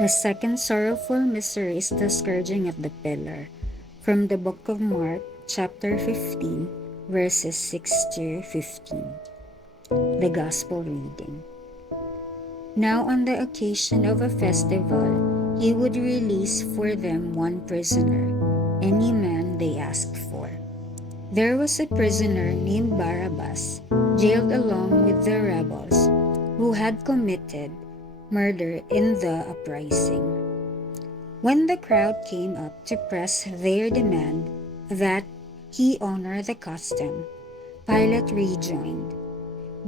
The second sorrowful mystery is the scourging at the pillar. From the book of Mark, chapter 15, verses 6 to 15. The Gospel reading. Now, on the occasion of a festival, he would release for them one prisoner, any man they asked for. There was a prisoner named Barabbas, jailed along with the rebels, who had committed murder in the uprising. When the crowd came up to press their demand that he honor the custom, Pilate rejoined,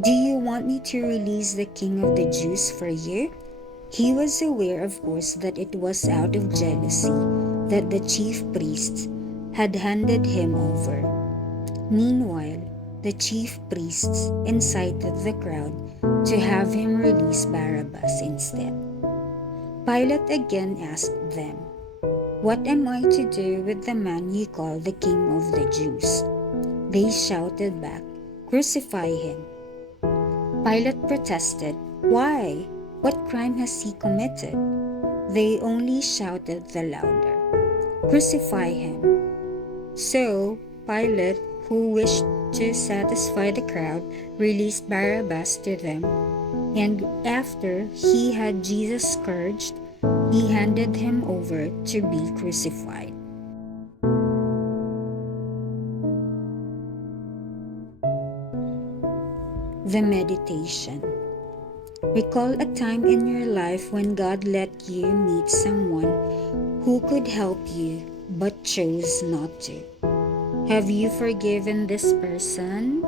"Do you want me to release the king of the Jews for you?" He was aware, of course, that it was out of jealousy that the chief priests had handed him over. Meanwhile, the chief priests incited the crowd to have him release Barabbas instead. Pilate again asked them, "What am I to do with the man you call the King of the Jews?" They shouted back, "Crucify him." Pilate protested, "Why? What crime has he committed?" They only shouted the louder, "Crucify him." So Pilate, who wished to satisfy the crowd, released Barabbas to them, and after he had Jesus scourged, he handed him over to be crucified. The meditation. Recall a time in your life when God let you meet someone who could help you but chose not to. Have you forgiven this person?